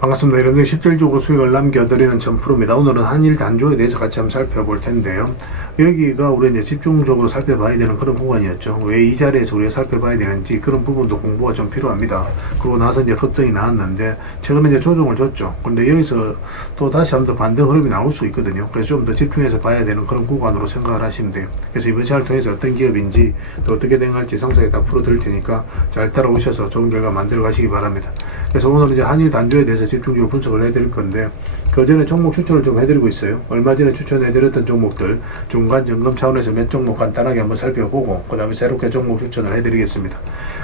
반갑습니다. 여러분들 실질적으로 수익을 남겨드리는 전 프로입니다. 오늘은 한일 단조에 대해서 같이 한번 살펴볼 텐데요. 여기가 우리 이제 집중적으로 살펴봐야 되는 그런 구간이었죠. 왜 이 자리에서 우리가 살펴봐야 되는지 그런 부분도 공부가 좀 필요합니다. 그러고 나서 이제 급등이 나왔는데 최근에 이제 조정을 줬죠. 근데 여기서 또 다시 한번 더 반등 흐름이 나올 수 있거든요. 그래서 좀 더 집중해서 봐야 되는 그런 구간으로 생각을 하시면 돼요. 그래서 이번 시간을 통해서 어떤 기업인지 또 어떻게 대응할지 상세하게 다 풀어드릴 테니까 잘 따라오셔서 좋은 결과 만들어 가시기 바랍니다. 그래서 오늘은 이제 한일 단조에 대해서 집중적으로 분석을 해드릴 건데, 그 전에 종목 추천을 좀 해드리고 있어요. 얼마 전에 추천해드렸던 종목들 중간 점검 차원에서 몇 종목 간단하게 한번 살펴보고 그 다음에 새롭게 종목 추천을 해드리겠습니다.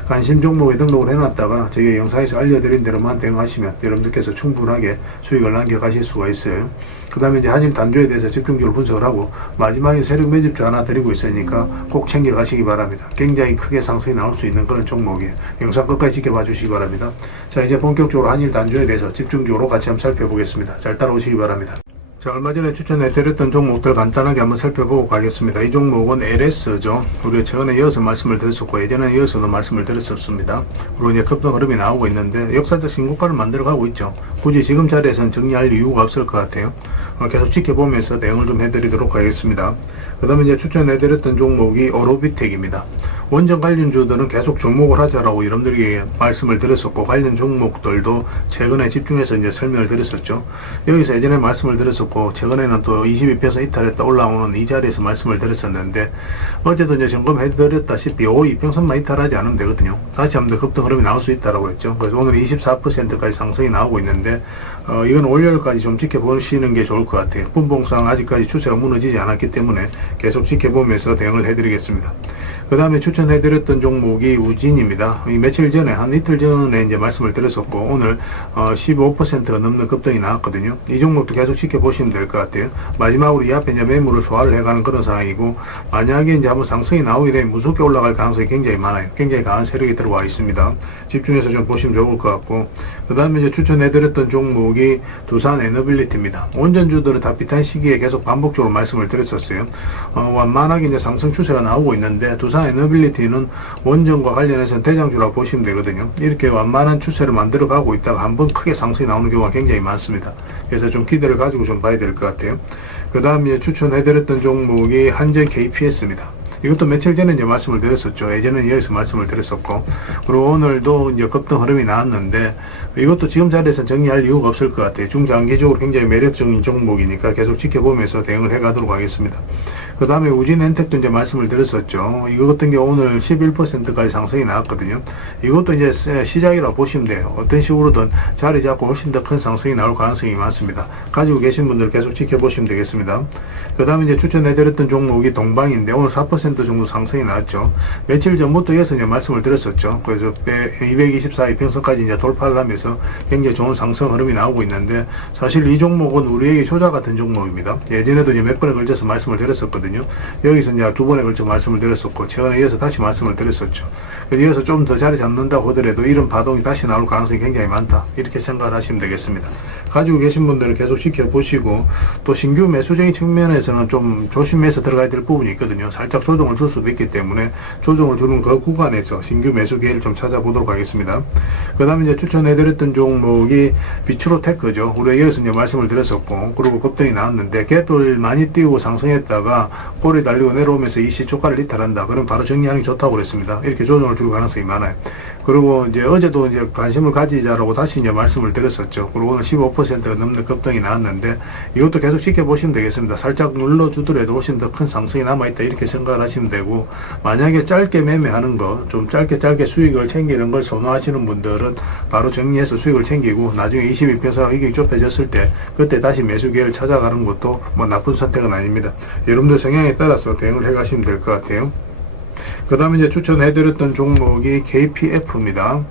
관심 종목에 등록을 해놨다가 저희 영상에서 알려드린 대로만 대응하시면 여러분들께서 충분하게 수익을 남겨가실 수가 있어요. 그 다음에 이제 한일 단조에 대해서 집중적으로 분석을 하고 마지막에 세력 매집주 하나 드리고 있으니까 꼭 챙겨가시기 바랍니다. 굉장히 크게 상승이 나올 수 있는 그런 종목이에요. 영상 끝까지 지켜봐 주시기 바랍니다. 자, 이제 본격적으로 한일 단조에 대해서 집중적으로 같이 한번 살펴보겠습니다. 잘 따라오시기 바랍니다. 자, 얼마 전에 추천해드렸던 종목들 간단하게 한번 살펴보고 가겠습니다. 이 종목은 LS죠. 우리가 최근에 이어서 말씀을 드렸었고 예전에 이어서도 말씀을 드렸었습니다. 그리고 이제 급등 흐름이 나오고 있는데 역사적 신고가를 만들어가고 있죠. 굳이 지금 자리에서는 정리할 이유가 없을 것 같아요. 계속 지켜보면서 대응을 좀 해드리도록 하겠습니다. 그 다음에 이제 추천해드렸던 종목이 오로비텍입니다. 원전 관련주들은 계속 주목을 하자라고 여러분들에게 말씀을 드렸었고 관련 종목들도 최근에 집중해서 이제 설명을 드렸었죠. 여기서 예전에 말씀을 드렸었고 최근에는 또 22평선 이탈했다 올라오는 이 자리에서 말씀을 드렸었는데 어제도 이제 점검해드렸다시피 2평선만 이탈하지 않으면 되거든요. 다시 한번 더 급등 흐름이 나올 수 있다라고 했죠. 그래서 오늘 24%까지 상승이 나오고 있는데 이건 월요일까지 좀 지켜보시는 게 좋을 것 같아요. 분봉상 아직까지 추세가 무너지지 않았기 때문에 계속 지켜보면서 대응을 해드리겠습니다. 그 다음에 추천해드렸던 종목이 우진입니다. 며칠 전에 한 이틀 전에 이제 말씀을 드렸었고 오늘 15%가 넘는 급등이 나왔거든요. 이 종목도 계속 지켜보시면 될 것 같아요. 마지막으로 이 앞에 이제 매물을 소화를 해가는 그런 상황이고 만약에 이제 한번 상승이 나오게 되면 무섭게 올라갈 가능성이 굉장히 많아요. 굉장히 강한 세력이 들어와 있습니다. 집중해서 좀 보시면 좋을 것 같고 그 다음에 이제 추천해드렸던 종목이 두산 에너빌리티입니다. 원전주들은 다 비슷한 시기에 계속 반복적으로 말씀을 드렸었어요. 완만하게 이제 상승 추세가 나오고 있는데 두산 에너빌리티는 원전과 관련해서 대장주라고 보시면 되거든요. 이렇게 완만한 추세를 만들어 가고 있다가 한번 크게 상승이 나오는 경우가 굉장히 많습니다. 그래서 좀 기대를 가지고 좀 봐야 될 것 같아요. 그 다음에 추천해드렸던 종목이 한전 KPS입니다. 이것도 며칠 전에 이제 말씀을 드렸었죠. 예전에는 여기서 말씀을 드렸었고, 그리고 오늘도 이제 급등 흐름이 나왔는데, 이것도 지금 자리에서 정리할 이유가 없을 것 같아요. 중장기적으로 굉장히 매력적인 종목이니까 계속 지켜보면서 대응을 해 가도록 하겠습니다. 그 다음에 우진엔텍도 이제 말씀을 드렸었죠. 이거 같은 경우 오늘 11%까지 상승이 나왔거든요. 이것도 이제 시작이라고 보시면 돼요. 어떤 식으로든 자리 잡고 훨씬 더 큰 상승이 나올 가능성이 많습니다. 가지고 계신 분들 계속 지켜보시면 되겠습니다. 그 다음에 이제 추천해드렸던 종목이 동방인데 오늘 4% 정도 상승이 나왔죠. 며칠 전부터 이어서 이제 말씀을 드렸었죠. 그래서 224 이평선까지 이제 돌파를 하면서 굉장히 좋은 상승 흐름이 나오고 있는데 사실 이 종목은 우리에게 효자 같은 종목입니다. 예전에도 이제 몇 번에 걸쳐서 말씀을 드렸었거든요. 여기서 이제 2번에 걸쳐 말씀을 드렸었고 최근에 이어서 다시 말씀을 드렸었죠. 그래서 이어서 좀 더 자리 잡는다고 하더라도 이런 파동이 다시 나올 가능성이 굉장히 많다. 이렇게 생각을 하시면 되겠습니다. 가지고 계신 분들은 계속 지켜보시고 또 신규 매수적인 측면에서는 좀 조심해서 들어가야 될 부분이 있거든요. 살짝 조정을 줄 수도 있기 때문에 조정을 주는 그 구간에서 신규 매수 기회를 좀 찾아보도록 하겠습니다. 그 다음에 이제 추천해드렸던 종목이 비추로테크죠. 우리가 여기서 이제 말씀을 드렸었고 그리고 급등이 나왔는데 갭을 많이 띄우고 상승했다가 꼬리 달리고 내려오면서 이 시초가를 이탈한다. 그럼 바로 정리하는 게 좋다고 그랬습니다. 이렇게 조정을 줄 가능성이 많아요. 그리고 이제 어제도 이제 관심을 가지자라고 다시 이제 말씀을 드렸었죠. 그리고 오늘 15%가 넘는 급등이 나왔는데 이것도 계속 지켜보시면 되겠습니다. 살짝 눌러주더라도 훨씬 더 큰 상승이 남아있다 이렇게 생각을 하시면 되고 만약에 짧게 매매하는 거 좀 짧게 수익을 챙기는 걸 선호하시는 분들은 바로 정리해서 수익을 챙기고 나중에 22평선 이익이 좁혀졌을 때 그때 다시 매수 기회를 찾아가는 것도 뭐 나쁜 선택은 아닙니다. 여러분들 성향에 따라서 대응을 해 가시면 될 것 같아요. 그 다음에 이제 추천해드렸던 종목이 KPF입니다.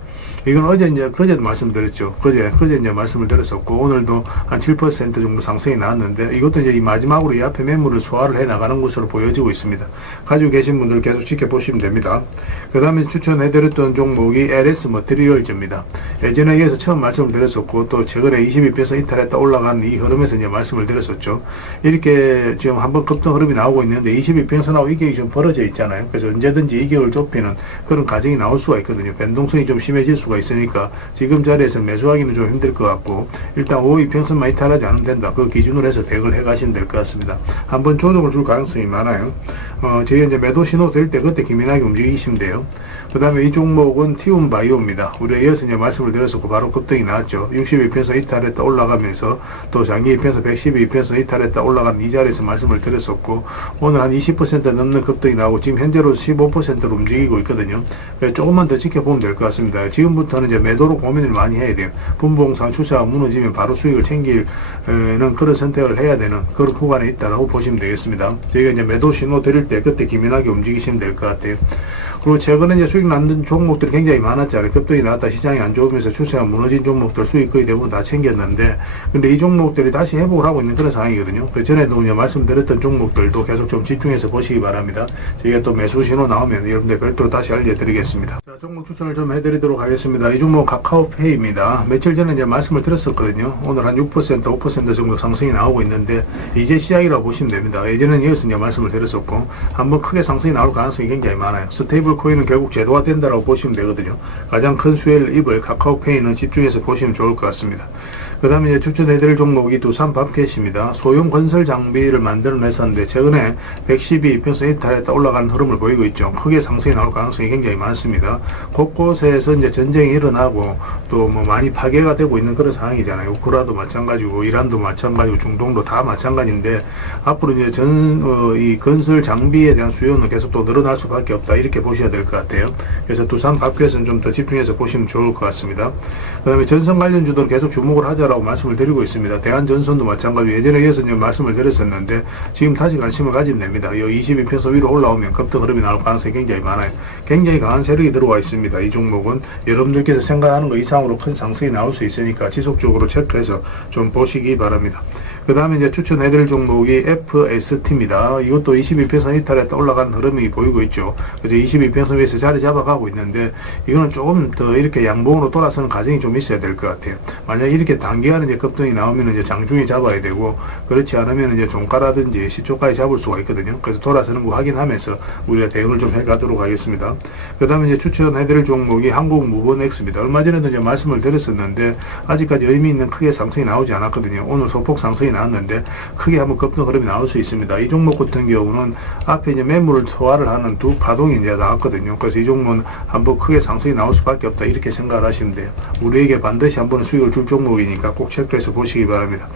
이건 어제 이제 그제도 말씀드렸죠. 그제 이제 말씀을 드렸었고 오늘도 한 7% 정도 상승이 나왔는데 이것도 이제 이 마지막으로 이 앞에 매물을 소화를 해 나가는 것으로 보여지고 있습니다. 가지고 계신 분들 계속 지켜보시면 됩니다. 그 다음에 추천해드렸던 종목이 LS 머티리얼즈입니다. 예전에 이어서 처음 말씀을 드렸었고 또 최근에 22평선 이탈했다 올라간 이 흐름에서 이제 말씀을 드렸었죠. 이렇게 지금 한번 급등 흐름이 나오고 있는데 22평선하고 이격이 좀 벌어져 있잖아요. 그래서 언제든지 이격을 좁히는 그런 과정이 나올 수가 있거든요. 변동성이 좀 심해질 수가 수가 있으니까 지금 자리에서 매수하기는 좀 힘들 것 같고, 일단 5이평선만 이탈하지 않으면 된다. 그 기준으로 해서 대응을 해 가시면 될 것 같습니다. 한번 조정을 줄 가능성이 많아요. 저희가 이제 매도 신호 될 때 그때 기민하게 움직이시면 돼요. 그 다음에 이 종목은 티움바이오입니다. 우리가 이어서 이제 말씀을 드렸었고 바로 급등이 나왔죠. 62평선 이탈했다 올라가면서 또 장기 2평선 112평선 이탈했다 올라간 이 자리에서 말씀을 드렸었고, 오늘 한 20% 넘는 급등이 나오고 지금 현재로 15%로 움직이고 있거든요. 조금만 더 지켜보면 될 것 같습니다. 지금부터는 이제 매도로 고민을 많이 해야 돼요. 분봉상 추세가 무너지면 바로 수익을 챙기는 그런 선택을 해야 되는 그런 구간에 있다라고 보시면 되겠습니다. 저희가 이제 매도 신호 드릴 때 그때 기민하게 움직이시면 될 것 같아요. 그리고 최근에 이제 수익 나는 종목들이 굉장히 많았잖아요. 급등이 나왔다 시장이 안 좋으면서 추세가 무너진 종목들 수익 거의 대부분 다 챙겼는데, 근데 이 종목들이 다시 회복을 하고 있는 그런 상황이거든요. 그 전에도 이제 말씀드렸던 종목들도 계속 좀 집중해서 보시기 바랍니다. 저희가 또 매수 신호 나오면 여러분들 별도로 다시 알려드리겠습니다. 자, 종목 추천을 좀 해드리도록 하겠습니다. 이 종목 카카오페이입니다. 며칠 전에 이제 말씀을 드렸었거든요. 오늘 한 6%, 5% 정도 상승이 나오고 있는데 이제 시작이라고 보시면 됩니다. 예전에는 이어서 이제 말씀을 드렸었고, 한번 크게 상승이 나올 가능성이 굉장히 많아요. 스테이블 코인은 결국 제도화 된다라고 보시면 되거든요. 가장 큰 수혜를 입을 카카오페이는 집중해서 보시면 좋을 것 같습니다. 그 다음에 이제 추천해드릴 종목이 두산밥켓입니다. 소형 건설 장비를 만드는 회사인데 최근에 112평선 이탈했다 올라가는 흐름을 보이고 있죠. 크게 상승이 나올 가능성이 굉장히 많습니다. 곳곳에서 이제 전쟁이 일어나고 또 뭐 많이 파괴가 되고 있는 그런 상황이잖아요. 우크라도 마찬가지고 이란도 마찬가지고 중동도 다 마찬가지인데, 앞으로 이제 이 건설 장비에 대한 수요는 계속 또 늘어날 수밖에 없다, 이렇게 보셔야 될 것 같아요. 그래서 두산밥켓은 좀 더 집중해서 보시면 좋을 것 같습니다. 그 다음에 전선 관련주들은 계속 주목을 하자라고 말씀을 드리고 있습니다. 대한전선도 마찬가지, 예전에 이어서 이제 말씀을 드렸었는데 지금 다시 관심을 가지면 됩니다. 이 22평선 위로 올라오면 급등 흐름이 나올 가능성이 굉장히 많아요. 굉장히 강한 세력이 들어와 있습니다. 이 종목은 여러분들께서 생각하는 것 이상으로 큰 상승이 나올 수 있으니까 지속적으로 체크해서 좀 보시기 바랍니다. 그 다음에 이제 추천해드릴 종목이 FST입니다. 이것도 22평선 이탈했다 올라간 흐름이 보이고 있죠. 그래서 22평선 위에서 자리 잡아가고 있는데, 이거는 조금 더 이렇게 양봉으로 돌아서는 과정이 좀 있어야 될 것 같아요. 만약 이렇게 단기간에 이제 급등이 나오면 이제 장중에 잡아야 되고, 그렇지 않으면 이제 종가라든지 시초가에 잡을 수가 있거든요. 그래서 돌아서는 거 확인하면서 우리가 대응을 좀 해가도록 하겠습니다. 그 다음에 이제 추천해드릴 종목이 한국무버넥스입니다. 얼마 전에도 이제 말씀을 드렸었는데 아직까지 의미 있는 크게 상승이 나오지 않았거든요. 오늘 소폭 상승이 나왔는데 크게 한번 급등 흐름이 나올 수 있습니다. 이 종목 같은 경우는 앞에 이제 매물을 소화를 하는 두 파동이 이제 나왔거든요. 그래서 이 종목은 한번 크게 상승이 나올 수밖에 없다, 이렇게 생각을 하시면 돼요. 우리에게 반드시 한번 수익을 줄 종목이니까 꼭 체크해서 보시기 바랍니다.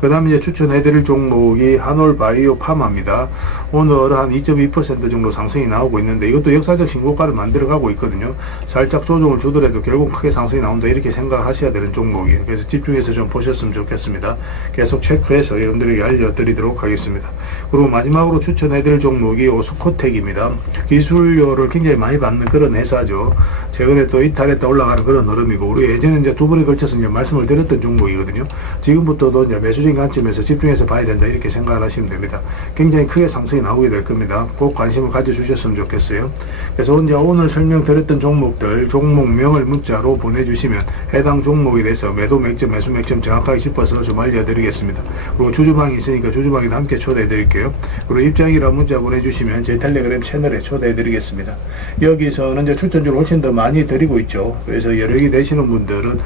그 다음에 이제 추천해드릴 종목이 한올바이오 파마입니다. 오늘 한 2.2% 정도 상승이 나오고 있는데 이것도 역사적 신고가를 만들어가고 있거든요. 살짝 조정을 주더라도 결국 크게 상승이 나온다, 이렇게 생각을 하셔야 되는 종목이에요. 그래서 집중해서 좀 보셨으면 좋겠습니다. 계속 체크해서 여러분들에게 알려드리도록 하겠습니다. 그리고 마지막으로 추천해드릴 종목이 오스코텍입니다. 기술료를 굉장히 많이 받는 그런 회사죠. 최근에 또 이탈했다 올라가는 그런 흐름이고, 우리 예전에 이제 두 번에 걸쳐서 이제 말씀을 드렸던 종목이거든요. 지금부터도 이제 매수적인 관점에서 집중해서 봐야 된다, 이렇게 생각을 하시면 됩니다. 굉장히 크게 상승이 나오게 될 겁니다. 꼭 관심을 가져주셨으면 좋겠어요. 그래서 이제 오늘 설명드렸던 종목들 종목명을 문자로 보내주시면 해당 종목에 대해서 매도 맥점, 매수 맥점 정확하게 짚어서 좀 알려드리겠습니다. 그리고 주주방이 있으니까 주주방에도 함께 초대해드릴게요. 그리고 입장이라 문자 보내주시면 제 텔레그램 채널에 초대해드리겠습니다. 여기서는 이제 추천주를 훨씬 더 많이 드리고 있죠. 그래서 여력이 되시는 분들은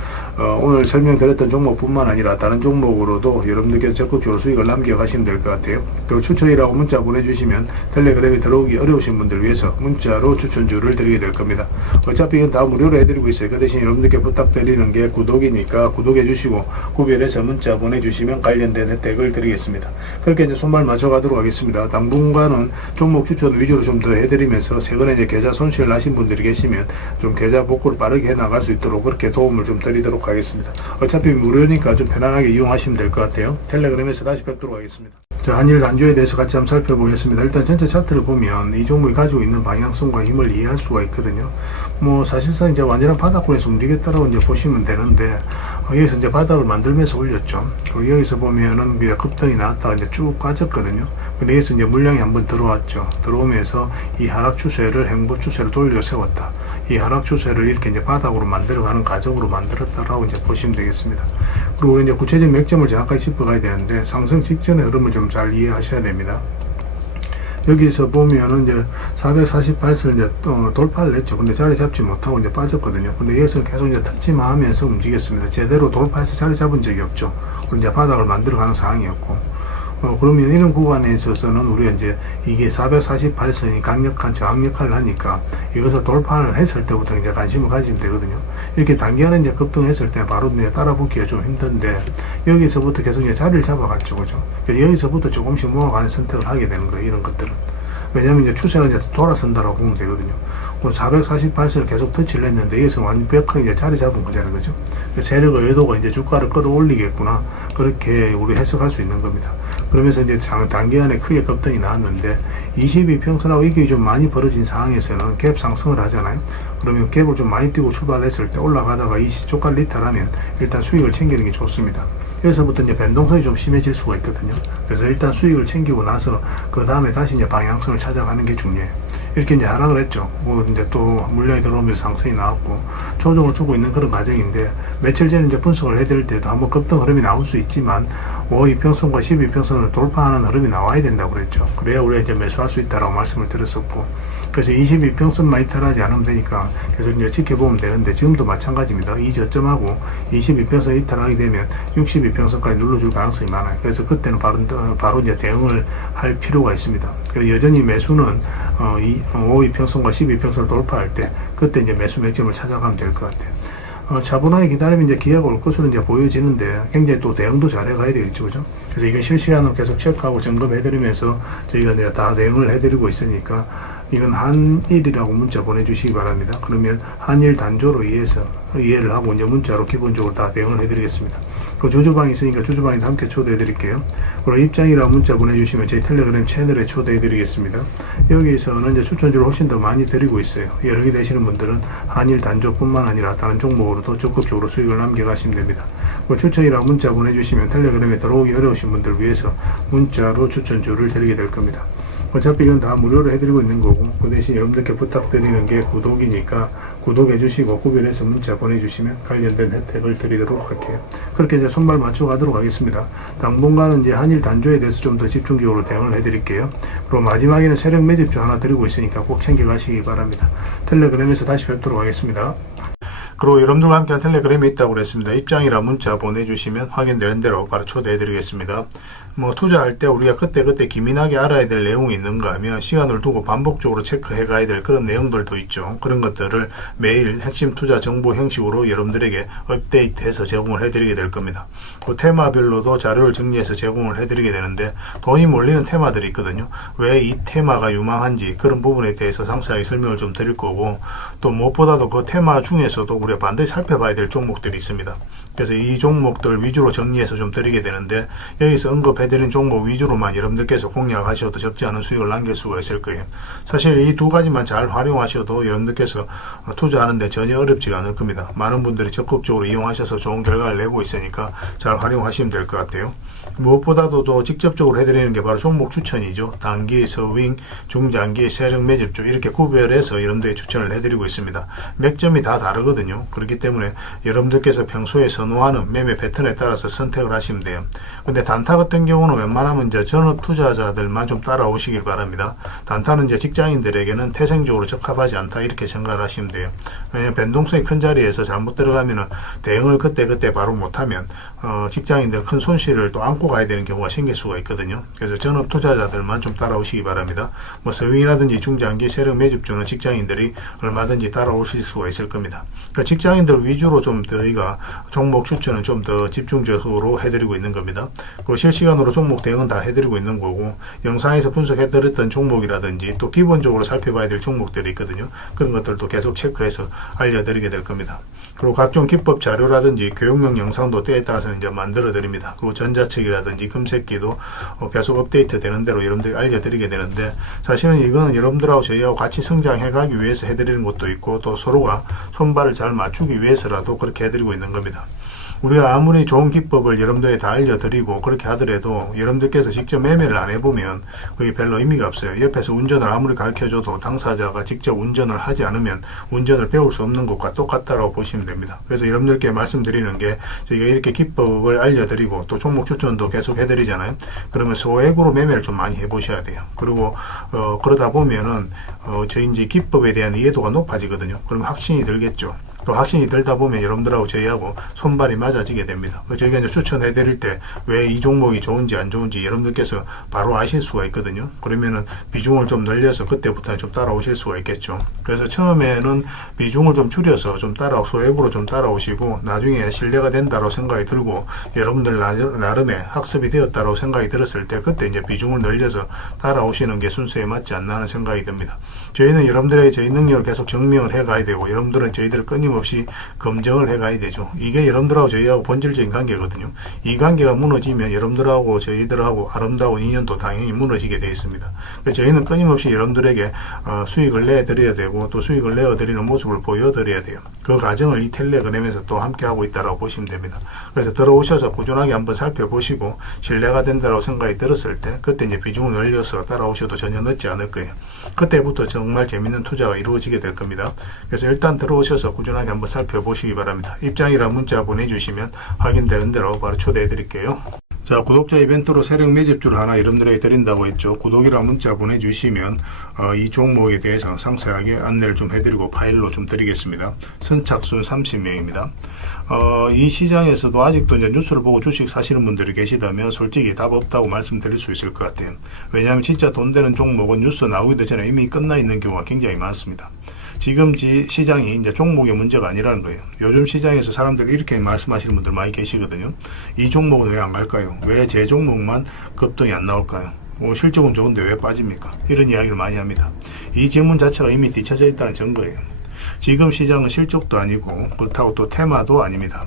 오늘 설명드렸던 종목뿐만 아니라 다른 종목으로도 여러분들께서 적극적으로 수익을 남겨가시면 될 것 같아요. 그 추천이라고 문자 보내주시면 텔레그램에 들어오기 어려우신 분들 위해서 문자로 추천주를 드리게 될 겁니다. 어차피 이건 다 무료로 해드리고 있어요. 그 대신 여러분들께 부탁드리는 게 구독이니까 구독해 주시고 구별해서 문자 보내주시면 관련된 혜택을 드리겠습니다. 그렇게 이제 손발 맞춰가도록 하겠습니다. 당분간은 종목 추천 위주로 좀 더 해드리면서 최근에 이제 계좌 손실 나신 분들이 계시면 좀 계좌 복구를 빠르게 해나갈 수 있도록 그렇게 도움을 좀 드리도록 하겠습니다. 어차피 무료니까 좀 편안하게 이용하시면 될 것 같아요. 텔레그램에서 다시 뵙도록 하겠습니다. 자, 한일 단조에 대해서 같이 한번 살펴보겠습니다. 일단 전체 차트를 보면 이 종목이 가지고 있는 방향성과 힘을 이해할 수가 있거든요. 뭐 사실상 이제 완전한 바닥권에서 움직였다라고 이제 보시면 되는데, 여기서 이제 바닥을 만들면서 올렸죠. 그리고 여기서 보면은 그냥 급등이 나왔다가 이제 쭉 빠졌거든요. 근데 여기서 이제 물량이 한번 들어왔죠. 들어오면서 이 하락 추세를 행보 추세로 돌려 세웠다. 이 하락 추세를 이렇게 이제 바닥으로 만들어가는 과정으로 만들었다라고 이제 보시면 되겠습니다. 그리고 이제 구체적인 맥점을 정확하게 짚어가야 되는데 상승 직전의 흐름을 좀 잘 이해하셔야 됩니다. 여기서 보면은 이제 448선 이제 돌파를 했죠. 근데 자리 잡지 못하고 이제 빠졌거든요. 근데 여기서 계속 이제 터치만 하면서 움직였습니다. 제대로 돌파해서 자리 잡은 적이 없죠. 그리고 이제 바닥을 만들어가는 상황이었고. 그러면 이런 구간에 있어서는 우리가 이제 이게 448선이 강력한 저항 역할을 하니까 이것을 돌파를 했을 때부터 이제 관심을 가지면 되거든요. 이렇게 단기간에 이제 급등했을 때 바로 이제 따라붙기가 좀 힘든데 여기서부터 계속 이제 자리를 잡아갔죠. 그죠? 여기서부터 조금씩 모아가는 선택을 하게 되는 거예요. 이런 것들은. 왜냐면 이제 추세가 이제 돌아선다라고 보면 되거든요. 448선을 계속 터치를 했는데 여기서 완전 벽하게 이제 자리 잡은 거잖아요. 그죠? 세력의 의도가 이제 주가를 끌어올리겠구나. 그렇게 우리 해석할 수 있는 겁니다. 그러면서 이제 단기간에 크게 급등이 나왔는데 22평선하고 이게 좀 많이 벌어진 상황에서는 갭 상승을 하잖아요. 그러면 갭을 좀 많이 뛰고 출발했을 때 올라가다가 이 주가를 이탈하면 일단 수익을 챙기는 게 좋습니다. 여기서부터 이제 변동성이 좀 심해질 수가 있거든요. 그래서 일단 수익을 챙기고 나서 그 다음에 다시 이제 방향성을 찾아가는 게 중요해요. 이렇게 이제 하락을 했죠. 뭐 이제 또 물량이 들어오면서 상승이 나왔고 조정을 주고 있는 그런 과정인데 며칠 전에 이제 분석을 해드릴 때도 한번 급등 흐름이 나올 수 있지만 5이평선과 12평선을 돌파하는 흐름이 나와야 된다고 그랬죠. 그래야 우리가 이제 매수할 수 있다라고 말씀을 드렸었고, 그래서 22평선만 이탈하지 않으면 되니까 계속 이제 지켜보면 되는데 지금도 마찬가지입니다. 이 저점하고 22평선 이탈하게 되면 62평선까지 눌러줄 가능성이 많아요. 그래서 그때는 바로 이제 대응을 할 필요가 있습니다. 그래서 여전히 매수는 5이평선과 12평선을 돌파할 때 그때 이제 매수 맥점을 찾아가면 될 것 같아요. 차분하게 기다리면 이제 기회가 올 것으로 이제 보여지는데 굉장히 또 대응도 잘해 가야 되겠죠. 그죠? 그래서 이게 실시간으로 계속 체크하고 점검해드리면서 저희가 이제 다 대응을 해드리고 있으니까 이건 한일이라고 문자 보내주시기 바랍니다. 그러면 한일 단조로 이해를 하고 이제 문자로 기본적으로 다 대응을 해드리겠습니다. 그 주주방이 있으니까 주주방에도 함께 초대해드릴게요. 그리고 입장이라고 문자 보내주시면 저희 텔레그램 채널에 초대해드리겠습니다. 여기서는 이제 추천주를 훨씬 더 많이 드리고 있어요. 여러 개 되시는 분들은 한일 단조뿐만 아니라 다른 종목으로도 적극적으로 수익을 남겨가시면 됩니다. 그 추천이라고 문자 보내주시면 텔레그램에 들어오기 어려우신 분들 위해서 문자로 추천주를 드리게 될 겁니다. 어차피 이건 다 무료로 해드리고 있는 거고, 그 대신 여러분들께 부탁드리는 게 구독이니까 구독해주시고 구별해서 문자 보내주시면 관련된 혜택을 드리도록 할게요. 그렇게 이제 손발 맞춰 가도록 하겠습니다. 당분간은 이제 한일 단조에 대해서 좀 더 집중적으로 대응을 해드릴게요. 그리고 마지막에는 세력 매집주 하나 드리고 있으니까 꼭 챙겨가시기 바랍니다. 텔레그램에서 다시 뵙도록 하겠습니다. 그리고 여러분들과 함께한 텔레그램이 있다고 그랬습니다. 입장이라 문자 보내주시면 확인되는 대로 바로 초대해드리겠습니다. 뭐 투자할 때 우리가 그때 기민하게 알아야 될 내용이 있는가 하면 시간을 두고 반복적으로 체크해 가야 될 그런 내용들도 있죠. 그런 것들을 매일 핵심 투자 정보 형식으로 여러분들에게 업데이트해서 제공을 해드리게 될 겁니다. 그 테마별로도 자료를 정리해서 제공을 해드리게 되는데 돈이 몰리는 테마들이 있거든요. 왜 이 테마가 유망한지 그런 부분에 대해서 상세하게 설명을 좀 드릴 거고, 또 무엇보다도 그 테마 중에서도 우리가 반드시 살펴봐야 될 종목들이 있습니다. 그래서 이 종목들 위주로 정리해서 좀 드리게 되는데, 여기서 언급해드린 종목 위주로만 여러분들께서 공략하셔도 적지 않은 수익을 남길 수가 있을 거예요. 사실 이 두 가지만 잘 활용하셔도 여러분들께서 투자하는데 전혀 어렵지가 않을 겁니다. 많은 분들이 적극적으로 이용하셔서 좋은 결과를 내고 있으니까 잘 활용하시면 될 것 같아요. 무엇보다도 또 직접적으로 해드리는 게 바로 종목 추천이죠. 단기, 서윙, 중장기, 세력 매집주 이렇게 구별해서 여러분들에게 추천을 해드리고 있습니다. 맥점이 다 다르거든요. 그렇기 때문에 여러분들께서 평소에 선호하는 매매 패턴에 따라서 선택을 하시면 돼요. 근데 단타 같은 경우는 웬만하면 이제 전업 투자자들만 좀 따라오시길 바랍니다. 단타는 이제 직장인들에게는 태생적으로 적합하지 않다 이렇게 생각을 하시면 돼요. 왜냐하면 변동성이 큰 자리에서 잘못 들어가면은 대응을 그때 바로 못하면 직장인들 큰 손실을 또 안고 가야 되는 경우가 생길 수가 있거든요. 그래서 전업 투자자들만 좀 따라오시기 바랍니다. 뭐 서윙이라든지 중장기 세력 매집주는 직장인들이 얼마든지 따라오실 수가 있을 겁니다. 그러니까 직장인들 위주로 좀 저희가 종목 추천은 좀 더 집중적으로 해드리고 있는 겁니다. 그리고 실시간으로 종목 대응은 다 해드리고 있는 거고, 영상에서 분석해드렸던 종목이라든지 또 기본적으로 살펴봐야 될 종목들이 있거든요. 그런 것들도 계속 체크해서 알려드리게 될 겁니다. 그리고 각종 기법 자료라든지 교육용 영상도 때에 따라서 이제 만들어 드립니다. 그리고 전자책이라든지 금색기도 계속 업데이트 되는 대로 여러분들이 알려드리게 되는데, 사실은 이거는 여러분들하고 저희하고 같이 성장해 가기 위해서 해드리는 것도 있고, 또 서로가 손발을 잘 맞추기 위해서라도 그렇게 해드리고 있는 겁니다. 우리가 아무리 좋은 기법을 여러분들이 다 알려드리고 그렇게 하더라도 여러분들께서 직접 매매를 안 해보면 그게 별로 의미가 없어요. 옆에서 운전을 아무리 가르쳐줘도 당사자가 직접 운전을 하지 않으면 운전을 배울 수 없는 것과 똑같다고 보시면 됩니다. 그래서 여러분들께 말씀드리는 게 저희가 이렇게 기법을 알려드리고 또 종목 추천도 계속 해드리잖아요. 그러면 소액으로 매매를 좀 많이 해보셔야 돼요. 그리고 그러다 보면은 저희 이제 기법에 대한 이해도가 높아지거든요. 그러면 확신이 들겠죠. 또 확신이 들다 보면 여러분들하고 저희하고 손발이 맞아지게 됩니다. 저희가 이제 추천해 드릴 때 왜 이 종목이 좋은지 안 좋은지 여러분들께서 바로 아실 수가 있거든요. 그러면은 비중을 좀 늘려서 그때부터 좀 따라오실 수가 있겠죠. 그래서 처음에는 비중을 좀 줄여서 좀 소액으로 좀 따라오시고 나중에 신뢰가 된다고 생각이 들고 여러분들 나름의 학습이 되었다고 생각이 들었을 때 그때 이제 비중을 늘려서 따라오시는 게 순서에 맞지 않나 하는 생각이 듭니다. 저희는 여러분들의 저희 능력을 계속 증명을 해 가야 되고 여러분들은 저희들을 끊임없이 검증을 해 가야 되죠. 이게 여러분들하고 저희하고 본질적인 관계거든요. 이 관계가 무너지면 여러분들하고 저희들하고 아름다운 인연도 당연히 무너지게 되어 있습니다. 그래서 저희는 끊임없이 여러분들에게 수익을 내드려야 되고 또 수익을 내어드리는 모습을 보여드려야 돼요. 그 과정을 이 텔레그램에서 또 함께 하고 있다고 보시면 됩니다. 그래서 들어오셔서 꾸준하게 한번 살펴보시고 신뢰가 된다고 생각이 들었을 때 그때 이제 비중을 늘려서 따라오셔도 전혀 늦지 않을 거예요. 그때부터 정말 재밌는 투자가 이루어지게 될 겁니다. 그래서 일단 들어오셔서 꾸준하게 한번 살펴보시기 바랍니다. 입장이랑 문자 보내주시면 확인되는 대로 바로 초대해 드릴게요. 자, 구독자 이벤트로 세력 매집주를 하나 여러분들에게 드린다고 했죠. 구독이랑 문자 보내주시면 이 종목에 대해서 상세하게 안내를 좀 해드리고 파일로 좀 드리겠습니다. 선착순 30명입니다. 이 시장에서도 아직도 이제 뉴스를 보고 주식 사시는 분들이 계시다면 솔직히 답 없다고 말씀드릴 수 있을 것 같아요. 왜냐하면 진짜 돈 되는 종목은 뉴스 나오기도 전에 이미 끝나 있는 경우가 굉장히 많습니다. 지금 시장이 이제 종목의 문제가 아니라는 거예요. 요즘 시장에서 사람들이 이렇게 말씀하시는 분들 많이 계시거든요. 이 종목은 왜 안 갈까요? 왜 제 종목만 급등이 안 나올까요? 실적은 좋은데 왜 빠집니까? 이런 이야기를 많이 합니다. 이 질문 자체가 이미 뒤쳐져 있다는 증거예요. 지금 시장은 실적도 아니고 그렇다고 또 테마도 아닙니다.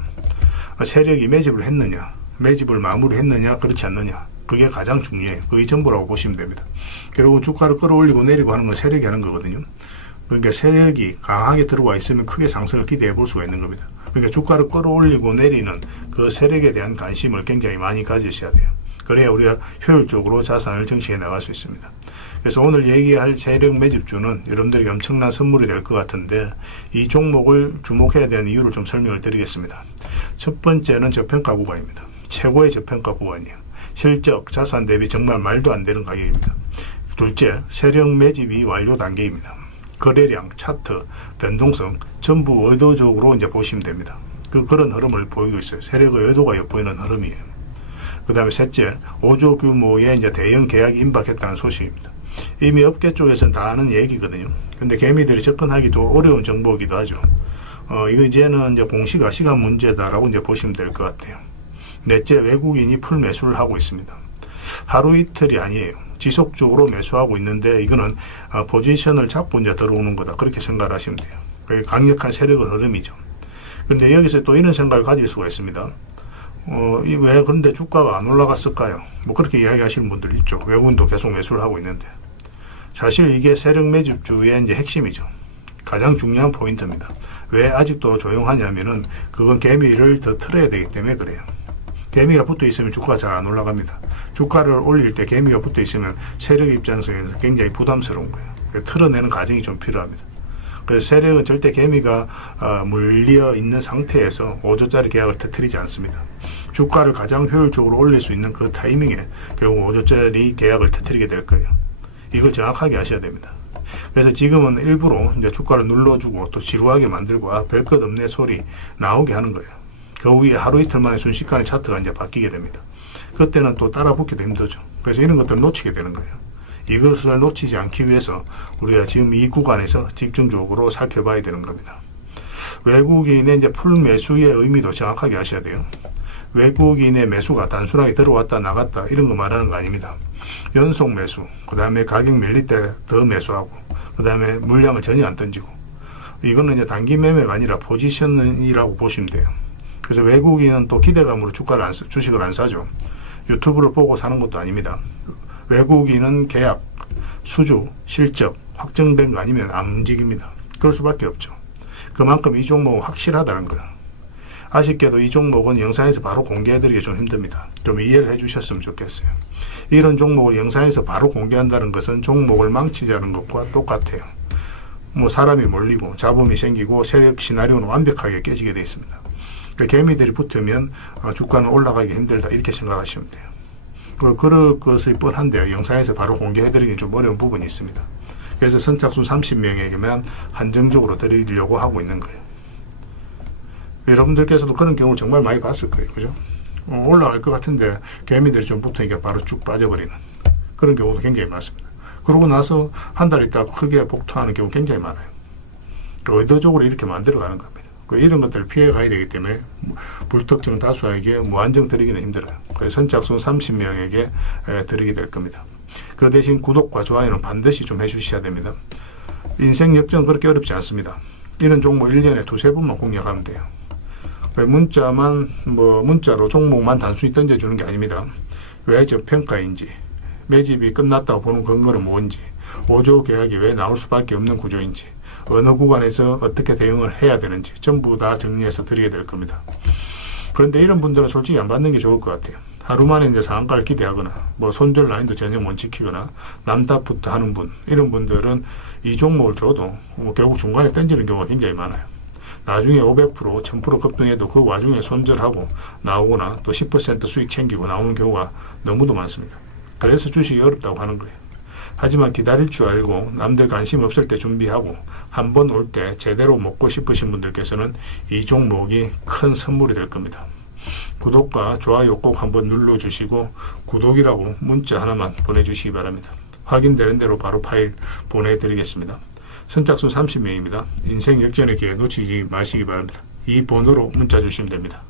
세력이 매집을 했느냐, 매집을 마무리했느냐, 그렇지 않느냐. 그게 가장 중요해요. 그게 전부라고 보시면 됩니다. 결국은 주가를 끌어올리고 내리고 하는 건 세력이 하는 거거든요. 그러니까 세력이 강하게 들어와 있으면 크게 상승을 기대해 볼 수가 있는 겁니다. 그러니까 주가를 끌어올리고 내리는 그 세력에 대한 관심을 굉장히 많이 가지셔야 돼요. 그래야 우리가 효율적으로 자산을 정치해 나갈 수 있습니다. 그래서 오늘 얘기할 세력 매집주는 여러분들에게 엄청난 선물이 될 것 같은데 이 종목을 주목해야 되는 이유를 좀 설명을 드리겠습니다. 첫 번째는 저평가 구간입니다. 최고의 저평가 구간이에요. 실적, 자산 대비 정말 말도 안 되는 가격입니다. 둘째, 세력 매집이 완료 단계입니다. 거래량, 차트, 변동성 전부 의도적으로 이제 보시면 됩니다. 그런 흐름을 보이고 있어요. 세력의 의도가 엿보이는 흐름이에요. 그 다음에 셋째, 5조 규모의 이제 대형 계약이 임박했다는 소식입니다. 이미 업계 쪽에서는 다 아는 얘기거든요. 근데 개미들이 접근하기 좀 어려운 정보이기도 하죠. 이거 이제는 이제 공시가 시간 문제다라고 이제 보시면 될 것 같아요. 넷째, 외국인이 풀 매수를 하고 있습니다. 하루 이틀이 아니에요. 지속적으로 매수하고 있는데 이거는 포지션을 잡고 이제 들어오는 거다. 그렇게 생각을 하시면 돼요. 그게 강력한 세력의 흐름이죠. 근데 여기서 또 이런 생각을 가질 수가 있습니다. 왜 그런데 주가가 안 올라갔을까요? 뭐 그렇게 이야기하시는 분들 있죠. 외국인도 계속 매수를 하고 있는데. 사실 이게 세력 매집주의 이제 핵심이죠. 가장 중요한 포인트입니다. 왜 아직도 조용하냐면은 그건 개미를 더 틀어야 되기 때문에 그래요. 개미가 붙어 있으면 주가가 잘 안 올라갑니다. 주가를 올릴 때 개미가 붙어 있으면 세력 입장에서 굉장히 부담스러운 거예요. 틀어내는 과정이 좀 필요합니다. 그래서 세력은 절대 개미가 물려 있는 상태에서 5조짜리 계약을 터뜨리지 않습니다. 주가를 가장 효율적으로 올릴 수 있는 그 타이밍에 결국 5조짜리 계약을 터뜨리게 될 거예요. 이걸 정확하게 아셔야 됩니다. 그래서 지금은 일부러 이제 주가를 눌러주고 또 지루하게 만들고 별 것 없네 소리 나오게 하는 거예요. 그 위에 하루 이틀 만에 순식간에 차트가 이제 바뀌게 됩니다. 그때는 또 따라 붙기도 힘들죠. 그래서 이런 것들을 놓치게 되는 거예요. 이것을 놓치지 않기 위해서 우리가 지금 이 구간에서 집중적으로 살펴봐야 되는 겁니다. 외국인의 이제 풀 매수의 의미도 정확하게 아셔야 돼요. 외국인의 매수가 단순하게 들어왔다 나갔다 이런 거 말하는 거 아닙니다. 연속 매수, 그 다음에 가격 밀릴 때 더 매수하고, 그 다음에 물량을 전혀 안 던지고, 이거는 이제 단기 매매가 아니라 포지션이라고 보시면 돼요. 그래서 외국인은 또 기대감으로 주식을 안 사죠. 유튜브를 보고 사는 것도 아닙니다. 외국인은 계약, 수주, 실적, 확정된 거 아니면 안 움직입니다. 그럴 수밖에 없죠. 그만큼 이 종목은 확실하다는 거예요. 아쉽게도 이 종목은 영상에서 바로 공개해드리기 좀 힘듭니다. 좀 이해를 해주셨으면 좋겠어요. 이런 종목을 영상에서 바로 공개한다는 것은 종목을 망치자는 것과 똑같아요. 뭐 사람이 몰리고 잡음이 생기고 세력 시나리오는 완벽하게 깨지게 되어 있습니다. 그러니까 개미들이 붙으면 주가는 올라가기 힘들다 이렇게 생각하시면 돼요. 그럴 것이 뻔한데요. 영상에서 바로 공개해드리기 좀 어려운 부분이 있습니다. 그래서 선착순 30명에게만 한정적으로 드리려고 하고 있는 거예요. 여러분들께서도 그런 경우 정말 많이 봤을 거예요. 그죠? 올라갈 것 같은데 개미들이 좀 붙으니까 바로 쭉 빠져버리는 그런 경우도 굉장히 많습니다. 그러고 나서 한 달 있다가 크게 복토하는 경우 굉장히 많아요. 의도적으로 이렇게 만들어가는 겁니다. 이런 것들을 피해 가야 되기 때문에 불특정 다수에게 무한정 드리기는 힘들어요. 그래서 선착순 30명에게 드리게 될 겁니다. 그 대신 구독과 좋아요는 반드시 좀 해주셔야 됩니다. 인생 역전 그렇게 어렵지 않습니다. 이런 종목 1년에 두세 번만 공략하면 돼요. 문자로 종목만 단순히 던져주는 게 아닙니다. 왜 저평가인지, 매집이 끝났다고 보는 근거는 뭔지, 5조 계약이 왜 나올 수밖에 없는 구조인지, 어느 구간에서 어떻게 대응을 해야 되는지 전부 다 정리해서 드리게 될 겁니다. 그런데 이런 분들은 솔직히 안 받는 게 좋을 것 같아요. 하루 만에 이제 상한가를 기대하거나 손절 라인도 전혀 못 지키거나 남답부터 하는 분, 이런 분들은 이 종목을 줘도 결국 중간에 던지는 경우가 굉장히 많아요. 나중에 500%, 1000% 급등해도 그 와중에 손절하고 나오거나 또 10% 수익 챙기고 나오는 경우가 너무도 많습니다. 그래서 주식이 어렵다고 하는 거예요. 하지만 기다릴 줄 알고 남들 관심 없을 때 준비하고 한 번 올 때 제대로 먹고 싶으신 분들께서는 이 종목이 큰 선물이 될 겁니다. 구독과 좋아요 꼭 한번 눌러주시고 구독이라고 문자 하나만 보내주시기 바랍니다. 확인되는 대로 바로 파일 보내드리겠습니다. 선착순 30명입니다. 인생 역전의 기회 놓치지 마시기 바랍니다. 이 번호로 문자 주시면 됩니다.